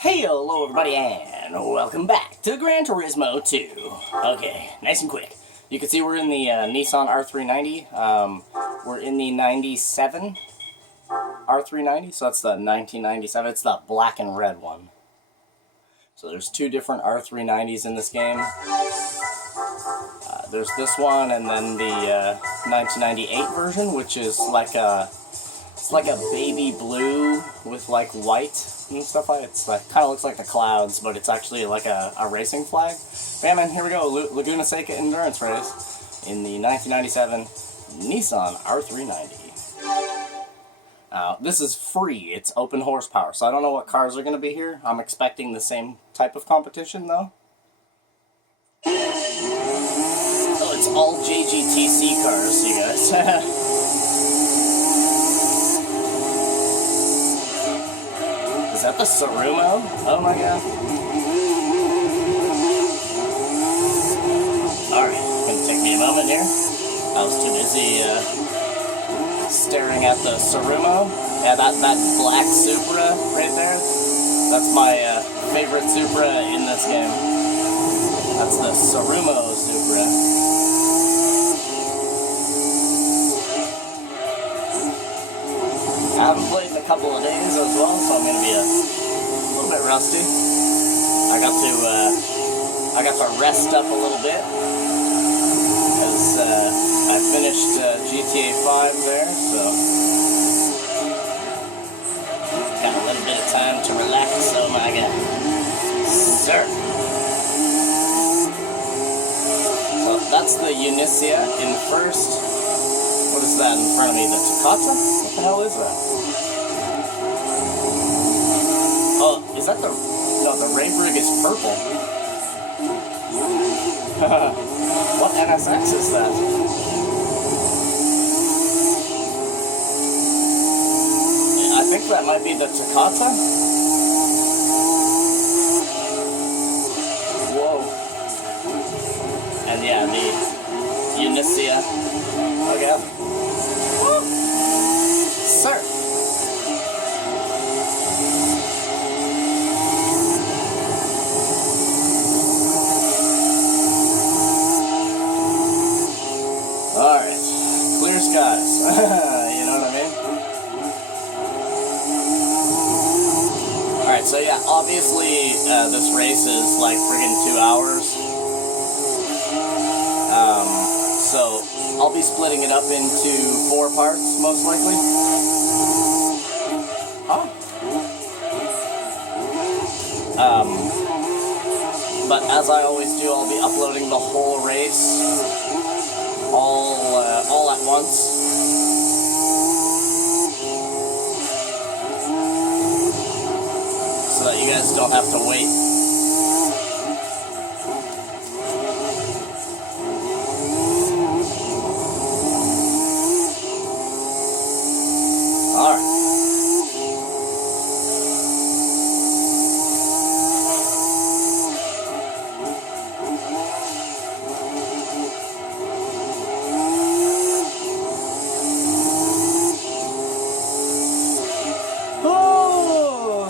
Hey, hello everybody, and welcome back to Gran Turismo 2. Okay, nice and quick. You can see we're in the Nissan R390. We're in the 97 R390, so that's the 1997. It's the black and red one. So there's two different R390s in this game. There's this one, and then the 1998 version, which is like a baby blue with like white and stuff like it. It's like kind of looks like the clouds, but it's actually like a racing flag. Bam, man, here we go. Laguna Seca endurance race in the 1997 Nissan R390. This is free. It's open horsepower, so I don't know what cars are going to be here. I'm expecting the same type of competition though. Oh, it's all JGTC cars, you guys. Is that the Turismo? Oh my god. Alright, gonna take me a moment here. I was too busy staring at the Turismo. Yeah, that black Supra right there. That's my favorite Supra in this game. That's the Turismo Supra. I haven't played in a couple of days as well, so I'm going to be a little bit rusty. I got to rest up a little bit because I finished GTA 5 there, so got a little bit of time to relax. Oh my god, sir. So that's the Unicia in first. What is that in front of me? The Takata? What the hell is that? Oh, is that the... No, the Ray Brig is purple. What NSX is that? I think that might be the Takata. Whoa. And yeah, the Unicia. Okay. Woo! Sir. Alright. Clear skies. You know what I mean? Alright, so yeah, obviously this race is like friggin' 2 hours. So I'll be splitting it up into 4 parts, most likely. Huh? But as I always do, I'll be uploading the whole race all at once. So that you guys don't have to wait.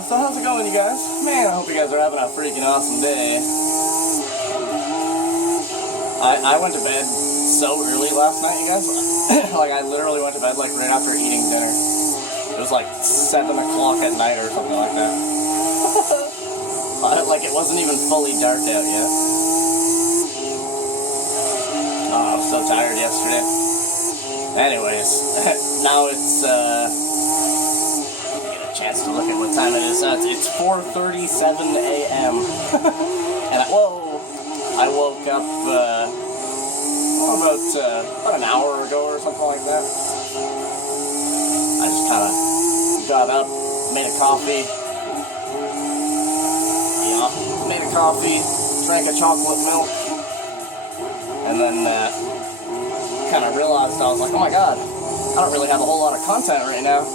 So how's it going, you guys? Man, I hope you guys are having a freaking awesome day. I went to bed so early last night, you guys. Like, I literally went to bed like right after eating dinner. It was like 7 o'clock at night or something like that. Like, it wasn't even fully dark out yet. Oh, I was so tired yesterday. Anyways, now it's, chance to look at what time it is. It's 4:37 a.m. And I woke up about an hour ago or something like that. I just kind of got up, made a coffee. Yeah, made a coffee, drank a chocolate milk, and then kind of realized, I was like, oh my god, I don't really have a whole lot of content right now.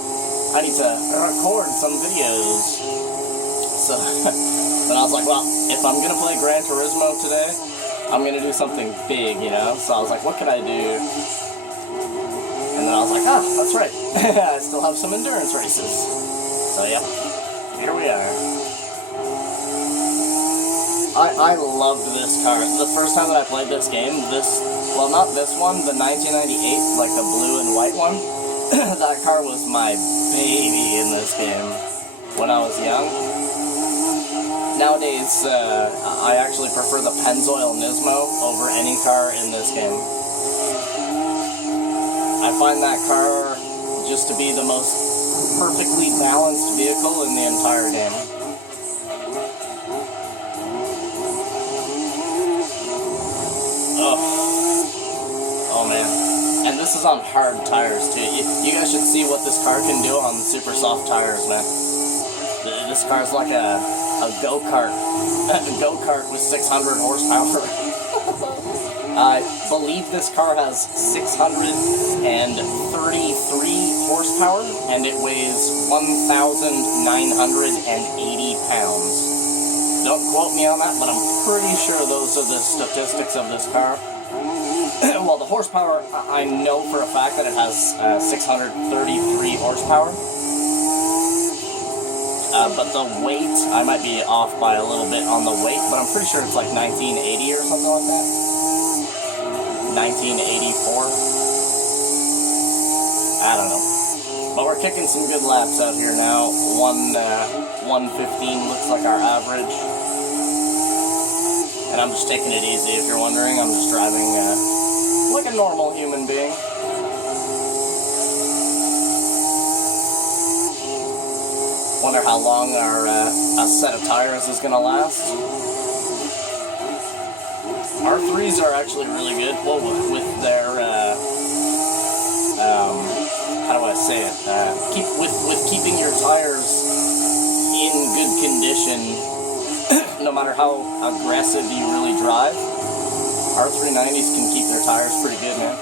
I need to record some videos. So then I was like, well, if I'm going to play Gran Turismo today, I'm going to do something big, you know? So I was like, what can I do? And then I was like, ah, that's right. I still have some endurance races. So yeah, here we are. I loved this car. The first time that I played this game, well, not this one, the 1998, like the blue and white one, that car was my baby in this game when I was young. Nowadays, I actually prefer the Pennzoil Nismo over any car in this game. I find that car just to be the most perfectly balanced vehicle in the entire game. Oh man. And this is on hard tires too. You guys should see what this car can do on super soft tires, man. This car's like a go-kart. A go-kart with 600 horsepower. I believe this car has 633 horsepower, and it weighs 1,980 pounds. Don't quote me on that, but I'm pretty sure those are the statistics of this car. Well, the horsepower, I know for a fact that it has 633 horsepower. But the weight, I might be off by a little bit on the weight, but I'm pretty sure it's like 1980 or something like that. 1984. I don't know. But we're kicking some good laps out here now. 115 looks like our average. And I'm just taking it easy, if you're wondering. I'm just driving like a normal human being. Wonder how long our a set of tires is going to last. R3s are actually really good. Well, with their how do I say it? With keeping your tires in good condition, no matter how aggressive you really drive. R390s can keep their tires pretty good, man.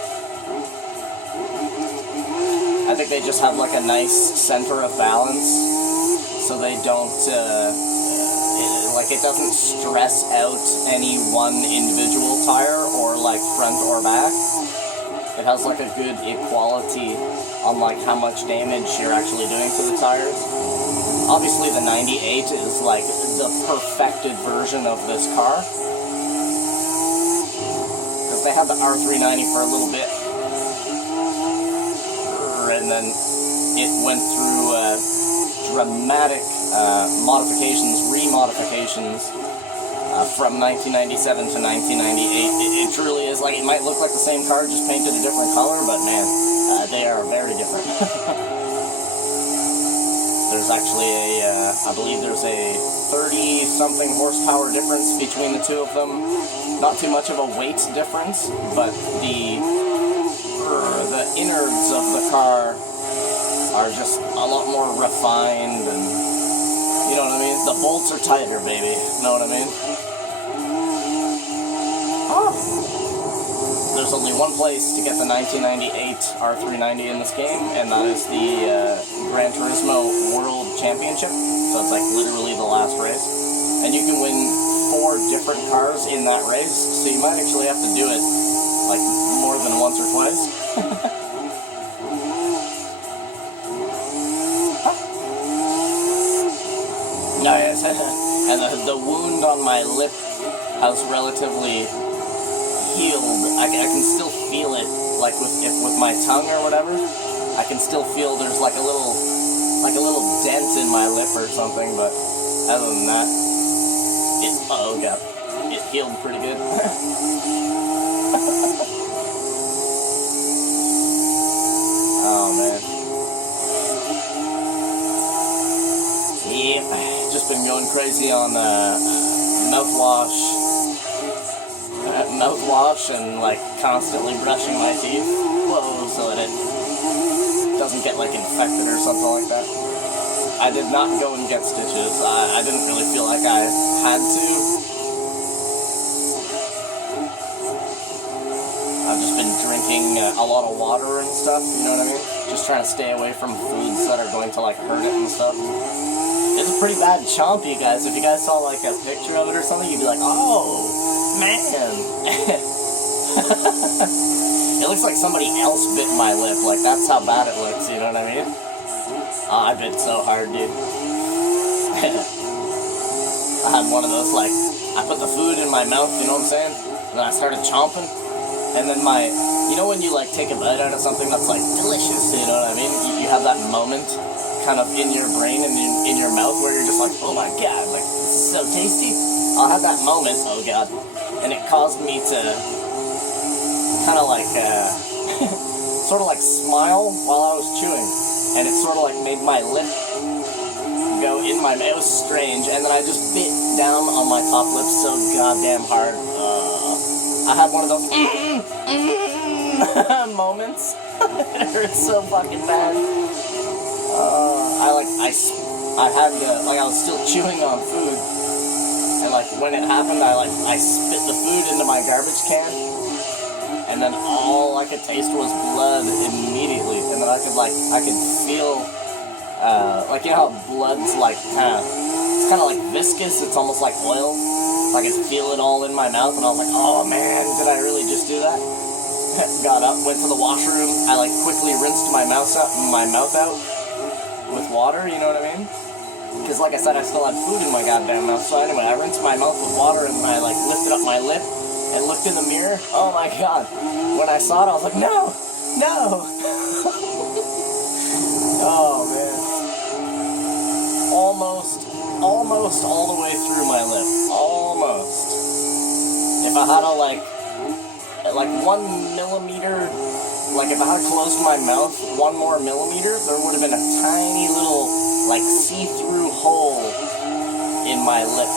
I think they just have like a nice center of balance, so they don't it doesn't stress out any one individual tire or like front or back. It has like a good equality on like how much damage you're actually doing to the tires. Obviously the 98 is like the perfected version of this car, because they had the R390 for a little bit, and then it went through dramatic modifications, remodifications from 1997 to 1998. It truly is like, it might look like the same car, just painted a different color, but man, they are very different. There's actually I believe there's a 30-something horsepower difference between the two of them. Not too much of a weight difference, but the innards of the car are just a lot more refined, and you know what I mean? The bolts are tighter, baby. Know what I mean? Oh. There's only one place to get the 1998 R390 in this game, and that is the Gran Turismo World Championship. So it's like literally the last race. And you can win 4 different cars in that race, so you might actually have to do it like more than once or twice. No, yes. And the wound on my lip has relatively healed. I can still feel it, like with my tongue or whatever. I can still feel there's like a little dent in my lip or something, but other than that, it healed pretty good. Oh man. Yeah, just been going crazy on mouthwash and like constantly brushing my teeth. Whoa, so that it doesn't get like infected or something like that. I did not go and get stitches. I didn't really feel like I had to. I've just been drinking a lot of water and stuff, you know what I mean? Just trying to stay away from foods that are going to like hurt it and stuff. It's a pretty bad chomp, you guys. If you guys saw like a picture of it or something, you'd be like, oh, man. It looks like somebody else bit my lip. Like, that's how bad it looks, you know what I mean? Oh, I bit so hard, dude. I had one of those, like, I put the food in my mouth, you know what I'm saying? And then I started chomping. And then you know when you, like, take a bite out of something that's, like, delicious, you know what I mean? You have that moment kind of in your brain and in your mouth where you're just like, oh my god, like, this is so tasty. I'll have that moment, oh god. And it caused me to kind of, like, sort of, like, smile while I was chewing. And it sort of, like, made my lip go in my mouth. It was strange. And then I just bit down on my top lip so goddamn hard. I had one of those moments. It hurt so fucking bad. I was still chewing on food, and like when it happened, I spit the food into my garbage can, and then all I could taste was blood immediately, and then I could feel, like, you know how blood's like it's kind of like viscous, it's almost like oil. I could feel it all in my mouth, and I was like, oh man, did I really just do that? Got up, went to the washroom, I like quickly rinsed my mouth out with water, you know what I mean? Because like I said, I still had food in my goddamn mouth, so anyway, I rinsed my mouth with water, and I like lifted up my lip, and looked in the mirror. Oh my god, when I saw it, I was like, no! Oh man. Almost all the way through my lip. Almost. If I had a like 1 millimeter, like if I had closed my mouth 1 more millimeter, there would have been a tiny little like see-through hole in my lip.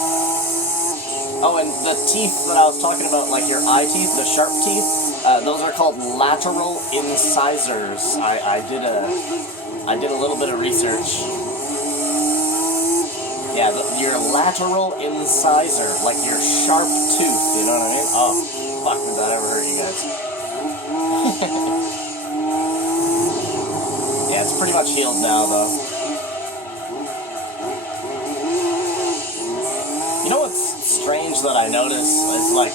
Oh, and the teeth that I was talking about, like your eye teeth, the sharp teeth, those are called lateral incisors. I did a little bit of research. Yeah, your lateral incisor, like your sharp tooth, you know what I mean? Oh, fuck, did that ever hurt you guys? Yeah, it's pretty much healed now, though. You know what's strange that I notice is, like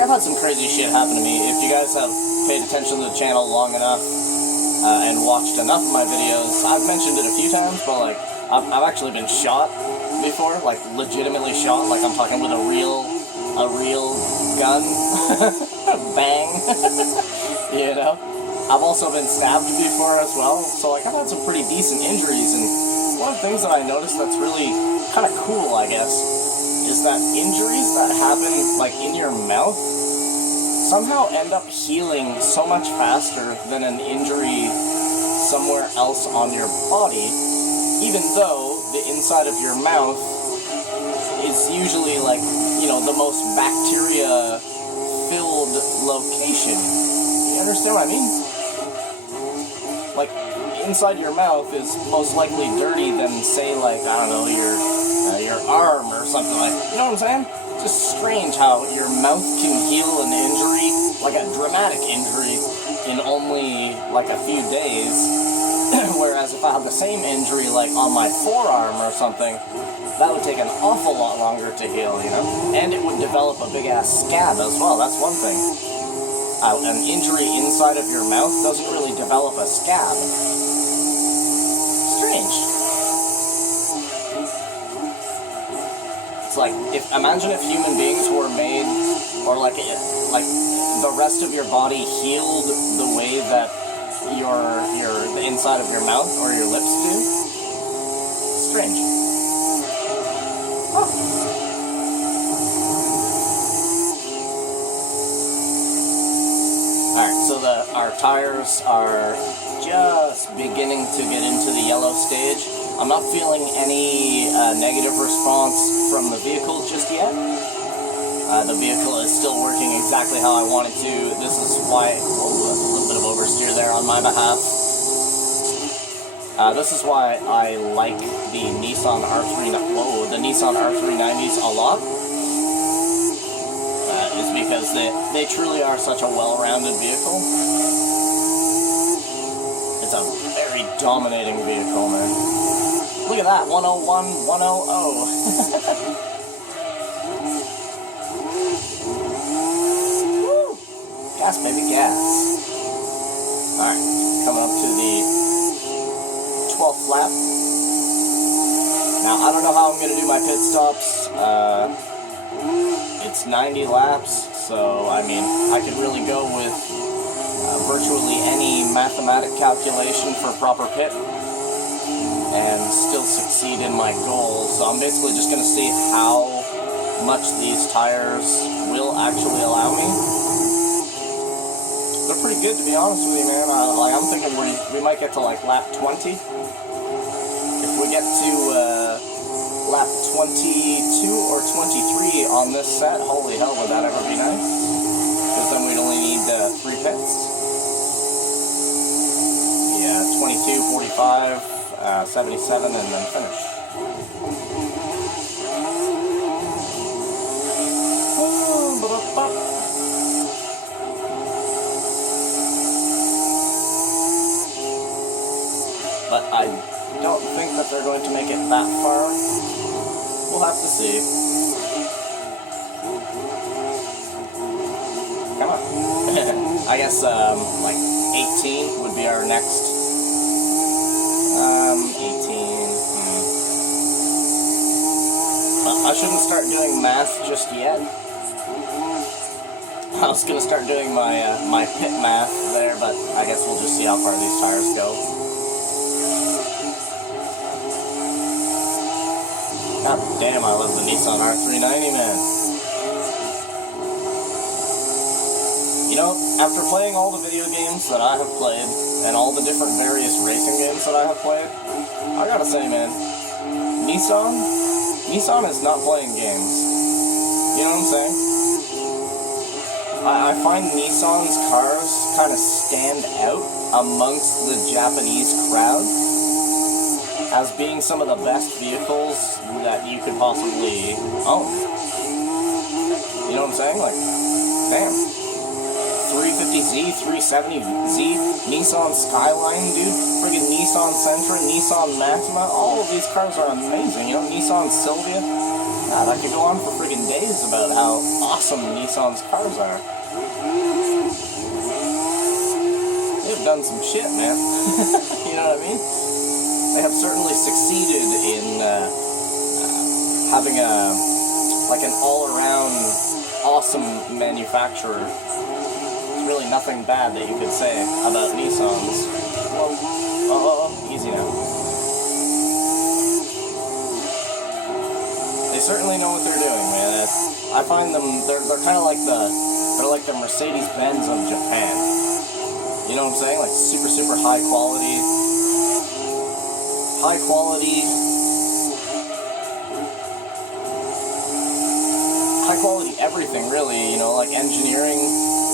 I've had some crazy shit happen to me. If you guys have paid attention to the channel long enough, and watched enough of my videos, I've mentioned it a few times, but, like, I've actually been shot before, like legitimately shot, like I'm talking with a real gun, bang, you know. I've also been stabbed before as well, so like I've had some pretty decent injuries, and one of the things that I noticed that's really kind of cool, I guess, is that injuries that happen like in your mouth somehow end up healing so much faster than an injury somewhere else on your body, even though the inside of your mouth is usually, like, you know, the most bacteria-filled location. You understand what I mean? Like, inside your mouth is most likely dirty than, say, like, I don't know, your arm or something like that. You know what I'm saying? It's just strange how your mouth can heal an injury, like a dramatic injury, in only, like, a few days. Whereas if I had the same injury, like, on my forearm or something, that would take an awful lot longer to heal, you know? And it would develop a big-ass scab as well, that's one thing. An injury inside of your mouth doesn't really develop a scab. Strange. It's like, imagine if human beings were made, or like the rest of your body healed the way that the inside of your mouth or your lips do. Strange. Huh. Alright, so our tires are just beginning to get into the yellow stage. I'm not feeling any negative response from the vehicle just yet. The vehicle is still working exactly how I want it to. This is why... Whoa, a little bit of oversteer there on my behalf. This is why I like the Nissan R390s a lot. Is because they truly are such a well-rounded vehicle. It's a very dominating vehicle, man. Look at that, 101, 100. Gas, baby, gas. Alright, coming up to the 12th lap. Now, I don't know how I'm going to do my pit stops. It's 90 laps, so, I mean, I could really go with virtually any mathematic calculation for proper pit and still succeed in my goal. So I'm basically just going to see how much these tires will actually allow me. They're pretty good, to be honest with you, man. I'm thinking we might get to like lap 20. If we get to lap 22 or 23 on this set, holy hell, would that ever be nice? Because then we'd only need 3 pits. Yeah, 22, 45, 77, and then finish. But I don't think that they're going to make it that far. We'll have to see. Come on. I guess like 18 would be our next. 18. I shouldn't start doing math just yet. I was gonna start doing my pit math there, but I guess we'll just see how far these tires go. God damn, I love the Nissan R390, man. You know, after playing all the video games that I have played, and all the different various racing games that I have played, I gotta say, man, Nissan is not playing games. You know what I'm saying? I find Nissan's cars kind of stand out amongst the Japanese crowd as being some of the best vehicles that you could possibly own. You know what I'm saying? Like, damn. 350Z, 370Z, Nissan Skyline, dude, friggin' Nissan Sentra, Nissan Maxima, all of these cars are amazing, you know, Nissan Silvia. God, I could go on for friggin' days about how awesome Nissan's cars are. They've done some shit, man. You know what I mean? They have certainly succeeded in having an all-around awesome manufacturer. Really nothing bad that you could say about Nissans. Whoa, easy now. They certainly know what they're doing, man. I find them, they're kind of like the Mercedes-Benz of Japan. You know what I'm saying? Like super, super high quality everything, really. You know, like engineering.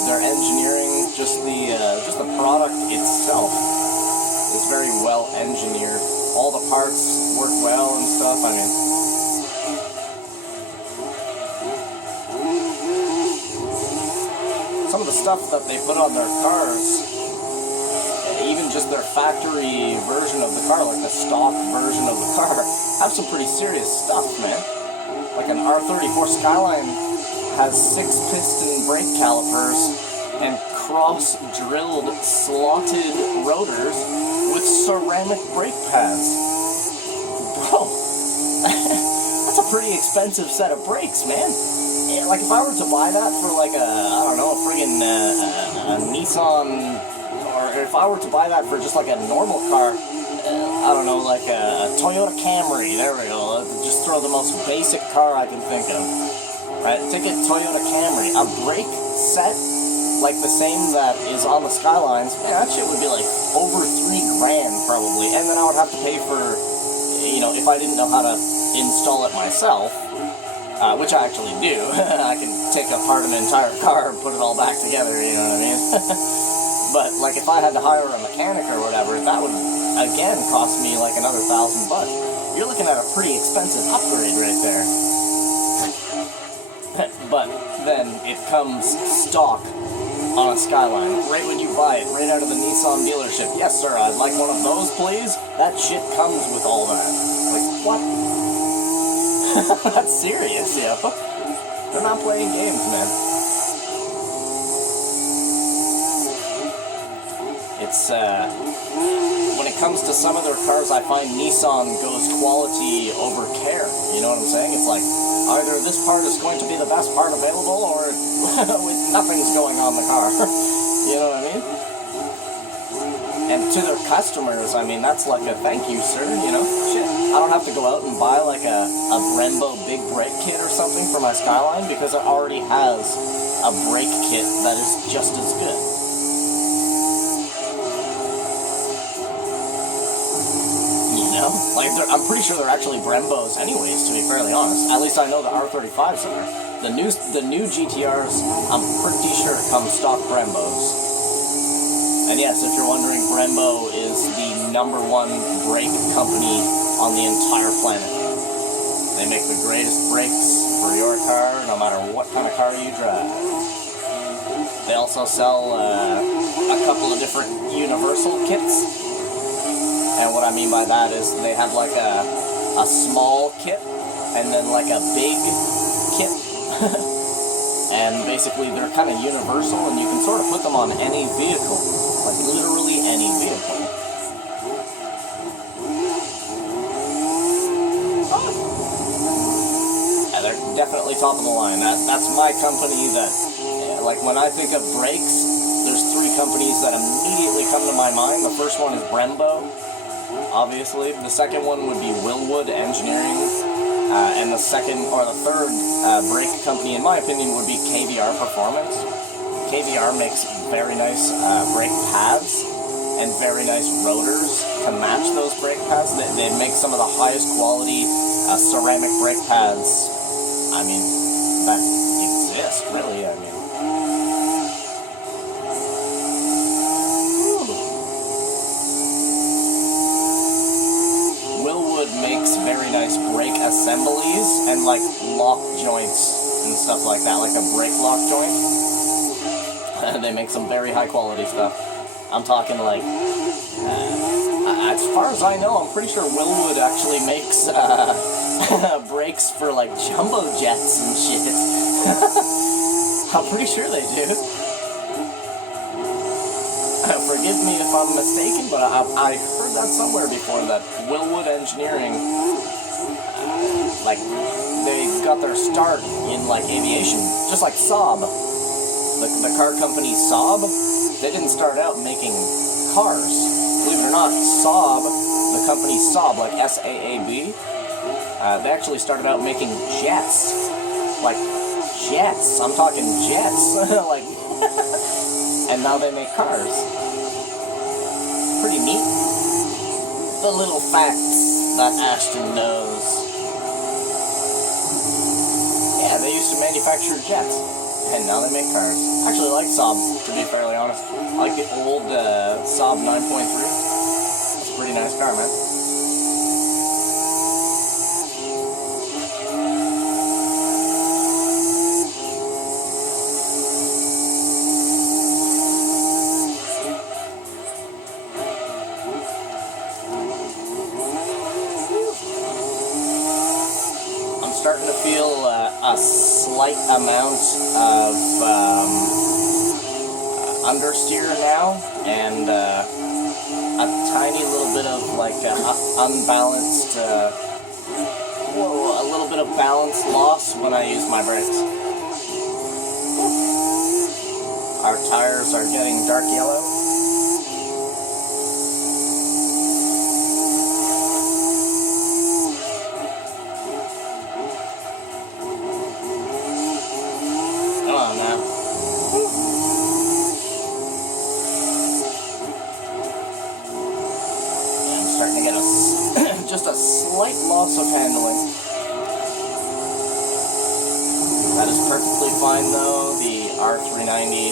Their engineering, just the product itself is very well engineered. All the parts work well and stuff. I mean, some of the stuff that they put on their cars, even just their factory version of the car, like the stock version of the car, have some pretty serious stuff, man. Like an R34 Skyline has 6-piston brake calipers and cross-drilled slotted rotors with ceramic brake pads. Bro, that's a pretty expensive set of brakes, man. Yeah, like if I were to buy that for like a friggin' Nissan, or if I were to buy that for just like a normal car, like a Toyota Camry, there we go. Just throw the most basic car I can think of. Right, take a Toyota Camry, a brake set like the same that is on the Skylines, man, that shit would be like over $3 grand probably, and then I would have to pay for, you know, if I didn't know how to install it myself, which I actually do. I can take apart an entire car and put it all back together, you know what I mean? But like if I had to hire a mechanic or whatever, that would again cost me like another $1,000 bucks. You're looking at a pretty expensive upgrade right there. But then it comes stock on a Skyline, right when you buy it, right out of the Nissan dealership. Yes, sir, I'd like one of those, please. That shit comes with all that. Like, what? That's serious, yo. They're not playing games, man. it's, when it comes to some of their cars, I find Nissan goes quality over care. You know what I'm saying? It's like, either this part is going to be the best part available, or nothing's going on the car. You know what I mean? And to their customers, I mean, that's like a thank you, sir, you know? Shit. I don't have to go out and buy like a Brembo big brake kit or something for my Skyline, because it already has a brake kit that is just as good. You know? Like, I'm pretty sure they're actually Brembos anyways, to be fairly honest. At least I know the R35s are. The new GTRs, I'm pretty sure come stock Brembos. And yes, if you're wondering, Brembo is the #1 brake company on the entire planet. They make the greatest brakes for your car, no matter what kind of car you drive. They also sell a couple of different universal kits. And what I mean by that is they have like a small kit and then like a big kit. And basically they're kind of universal, and you can sort of put them on any vehicle. Like literally any vehicle. And they're definitely top of the line. That's my company that, like when I think of brakes, there's 3 companies that immediately come to my mind. The first one is Brembo, obviously. The second one would be Willwood Engineering. And the third brake company, in my opinion, would be KVR Performance. KVR makes very nice brake pads and very nice rotors to match those brake pads. They make some of the highest quality ceramic brake pads, I mean, that exist, really, I mean. Willwood makes very nice brake assemblies and like lock joints and stuff like that, like a brake lock joint. They make some very high quality stuff. I'm talking like, as far as I know, I'm pretty sure Willwood actually makes brakes for like jumbo jets and shit. I'm pretty sure they do. Forgive me if I'm mistaken, but I heard that somewhere before, that Willwood Engineering, like, they got their start in like aviation, just like Saab. The car company Saab, they didn't start out making cars. Believe it or not, Saab, the company Saab, like S-A-A-B, they actually started out making jets. Like, jets. I'm talking jets. Like, and now they make cars. Pretty neat. The little facts that Ashton knows. Yeah, they used to manufacture jets. And now they make cars. Actually, I like Saab, to be fairly honest. I like the old Saab 9.3. It's a pretty nice car, man. I'm starting to feel a slight amount of understeer now, and a tiny little bit of like unbalanced, a little bit of balance loss when I use my brakes. Our tires are getting dark yellow. Just a slight loss of handling. That is perfectly fine though. The R390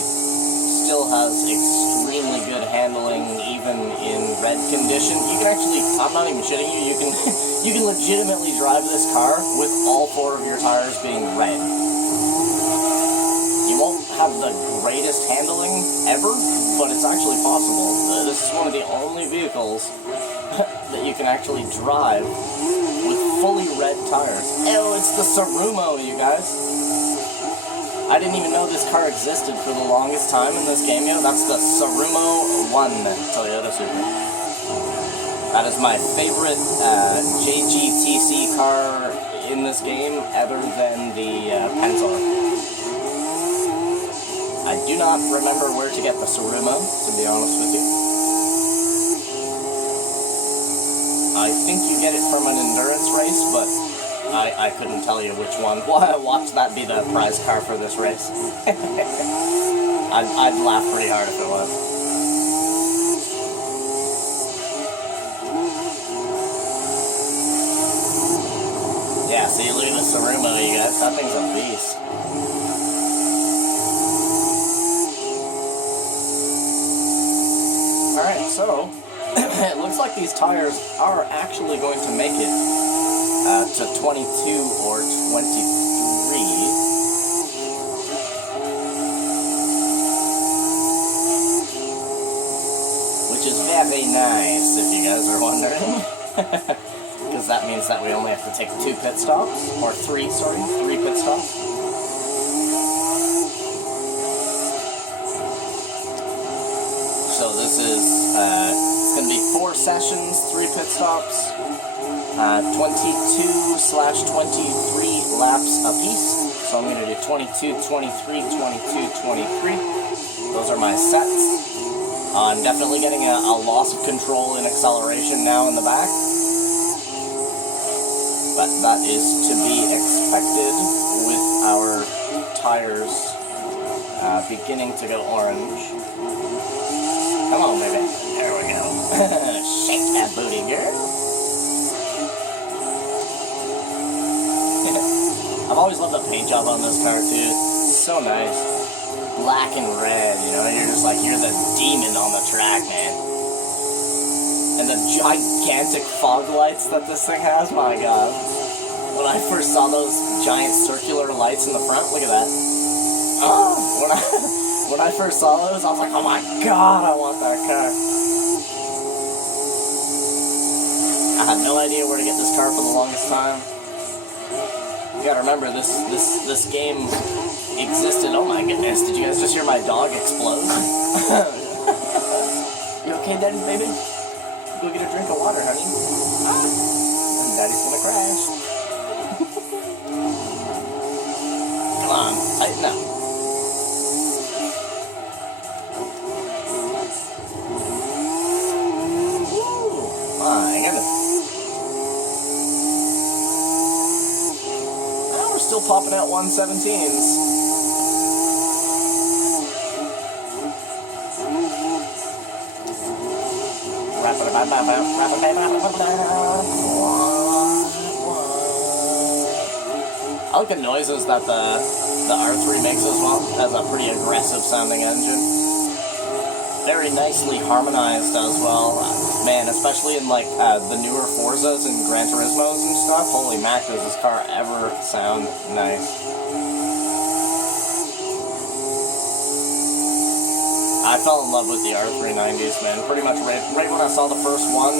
still has extremely good handling even in red condition. You can actually, I'm not even shitting you, you can legitimately drive this car with all 4 of your tires being red. You won't have the greatest handling ever, but it's actually possible. This is one of the only vehicles that you can actually drive with fully red tires. Oh, it's the Turismo, you guys. I didn't even know this car existed for the longest time in this game, That's the Turismo 1 Toyota Supra. That is my favorite JGTC car in this game, other than the Pentaur. I do not remember where to get the Turismo, to be honest with you. I think you get it from an endurance race, but I couldn't tell you which one. Watch that be the prize car for this race. I'd laugh pretty hard if it was. Yeah, see, look at the Turismo, you guys. That thing's a beast. Alright, so it looks like these tires are actually going to make it to 22 or 23. Which is very nice, if you guys are wondering. Because that means that we only have to take 2 pit stops, or 3 pit stops. So this is, it's going to be 4 sessions, 3 pit stops, 22/23 laps apiece. So I'm going to do 22, 23, 22, 23. Those are my sets. I'm definitely getting a loss of control in acceleration now in the back. But that is to be expected with our tires beginning to go orange. Come on, baby. There we go. Shake that booty, girl. I've always loved the paint job on this car, too. It's so nice. Black and red, You're just like, you're the demon on the track, man. And the gigantic fog lights that this thing has, my god. When I first saw those giant circular lights in the front, look at that. Oh, when I first saw those, I was like, oh my god, I want that car. I had no idea where to get this car for the longest time. You gotta remember, this game existed. Oh my goodness, did you guys just hear my dog explode? You okay, Daddy, baby? Go get a drink of water, honey. And Daddy's gonna crash. Come on, tighten up. Woo, my goodness. Now we're still popping out 117s. I like the noises that the R3 makes as well. It has a pretty aggressive sounding engine. Very nicely harmonized as well. Man, especially in like the newer Forzas and Gran Turismos and stuff. Holy mac, does this car ever sound nice. I fell in love with the R390s, man. Pretty much right when I saw the first one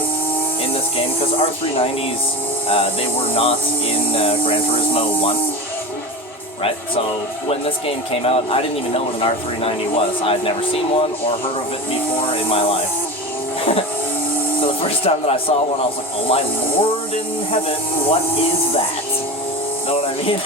in this game, because R390s, they were not in Gran Turismo 1, right? So when this game came out, I didn't even know what an R390 was. I had never seen one or heard of it before in my life. So the first time that I saw one, I was like, oh my lord in heaven, what is that? Know what I mean?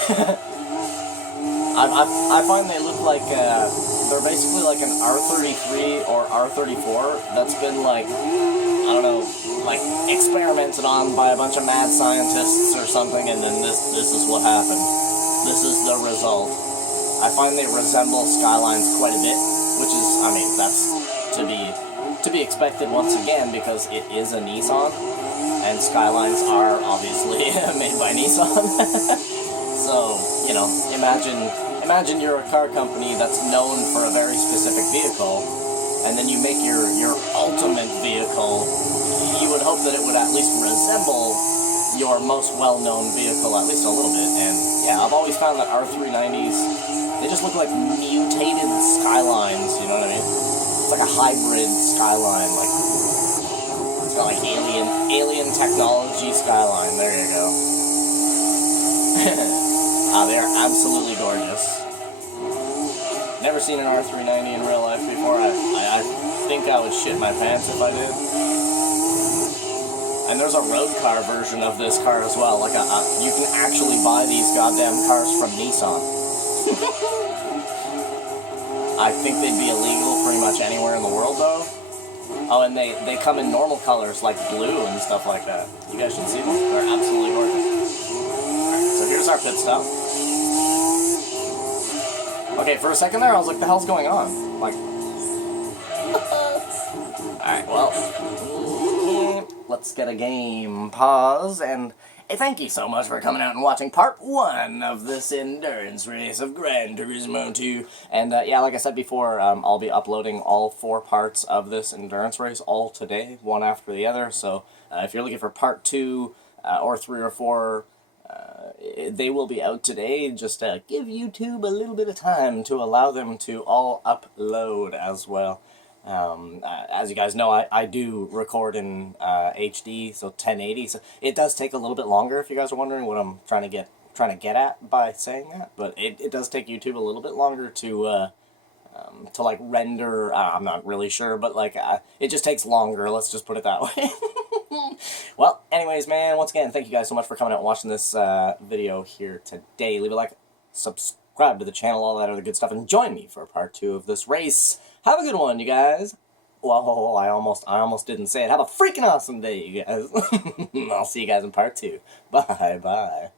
I find they look like, they're basically like an R33 or R34 that's been like, I don't know, like experimented on by a bunch of mad scientists or something, and then this is what happened. This is the result. I find they resemble Skylines quite a bit, which is, I mean, that's to be expected once again, because it is a Nissan, and Skylines are obviously made by Nissan. So, you know, imagine you're a car company that's known for a very specific vehicle, and then you make your ultimate vehicle. You would hope that it would at least resemble your most well-known vehicle, at least a little bit. And yeah, I've always found that R390s, they just look like mutated Skylines, you know what I mean? It's like a hybrid Skyline, like, it's got like alien technology Skyline, there you go. They are absolutely gorgeous. Never seen an R390 in real life before. I think I would shit my pants if I did. And there's a road car version of this car as well. Like, you can actually buy these goddamn cars from Nissan. I think they'd be illegal pretty much anywhere in the world, though. Oh, and they come in normal colors, like blue and stuff like that. You guys should see them. They're absolutely gorgeous. Alright, so here's our pit stop. Okay, for a second there, I was like, the hell's going on? Like... Alright, well... Let's get a game pause, and thank you so much for coming out and watching part 1 of this endurance race of Gran Turismo 2. And yeah, like I said before, I'll be uploading all 4 parts of this endurance race all today, one after the other. So if you're looking for part 2 or 3 or 4, they will be out today. Just give YouTube a little bit of time to allow them to all upload as well. As you guys know, I do record in HD, so 1080. So it does take a little bit longer. If you guys are wondering what I'm trying to get at by saying that, but it does take YouTube a little bit longer to like render. I'm not really sure, but like it just takes longer. Let's just put it that way. Well, anyways, man, once again, thank you guys so much for coming out and watching this video here today. Leave a like, subscribe to the channel, all that other good stuff, and join me for part 2 of this race. Have a good one, you guys. Whoa, I almost didn't say it. Have a freaking awesome day, you guys. I'll see you guys in part 2. Bye, bye.